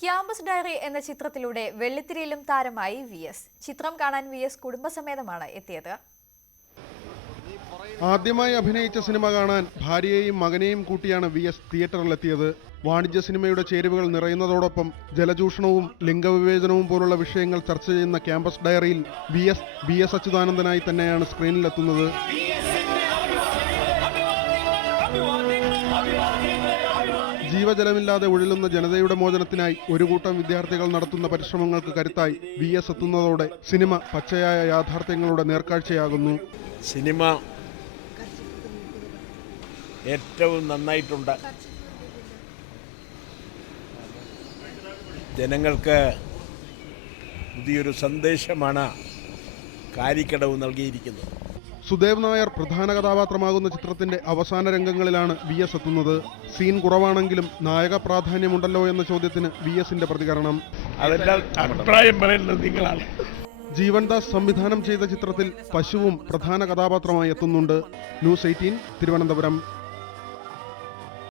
Campus diary എന്ന ചിത്രത്തിലൂടെ വെള്ളിത്തിരയിലും താരമായി വി.എസ്. ചിത്രം കാണാൻ വി.എസ്. കുടുംബസമേതമാണ് എത്തിയത്. ആദ്യമായി അഭിനയിച്ച സിനിമ കാണാൻ ഭാര്യയെയും മകനെയും കൂട്ടിയാണ് വി.എസ്. തിയേറ്ററിലെത്തിയത്. വാണിജ്യ സിനിമയുടെ ചേരുവകൾ നിറയുന്നതോടൊപ്പം ജലചൂഷണവും ലിംഗവിവേചനവും പോലുള്ള വിഷയങ്ങൾ ചർച്ച ചെയ്യുന്ന ക്യാമ്പസ് ഡയറിയിൽ വി.എസ്. അച്യുതാനന്ദനായി തന്നെയാണ് സ്ക്രീനിലെത്തുന്നത്. ജീവജലമില്ലാതെ ഉഴലുന്ന ജനതയുടെ മോചനത്തിനായി ഒരു കൂട്ടം വിദ്യാർത്ഥികൾ നടത്തുന്ന പരിശ്രമങ്ങൾക്ക് കരുത്തായി വി.എസ്. എത്തുന്നതോടെ സിനിമ പച്ചയായ യാഥാർത്ഥ്യങ്ങളുടെ നേർക്കാഴ്ചയാകുന്നു. സിനിമ ഏറ്റവും നന്നായിട്ടുണ്ട്. ജനങ്ങൾക്ക് പുതിയൊരു സന്ദേശമാണ് കാരിക്കടവ് നൽകിയിരിക്കുന്നത്. സുദേവ് നായർ പ്രധാന കഥാപാത്രമാകുന്ന ചിത്രത്തിന്റെ അവസാന രംഗങ്ങളിലാണ് വി.എസ്. എത്തുന്നത്. സീൻ കുറവാണെങ്കിലും നായക പ്രാധാന്യമുണ്ടല്ലോ എന്ന ചോദ്യത്തിന് വി.എസിന്റെ പ്രതികരണം. അതെല്ലാം അഭിപ്രായം പറയുന്നത് നിങ്ങളാണ്. ജീവൻദാസ് സംവിധാനം ചെയ്ത ചിത്രത്തിൽ പശുവും പ്രധാന കഥാപാത്രമായി എത്തുന്നുണ്ട്. ന്യൂസ് 18 തിരുവനന്തപുരം.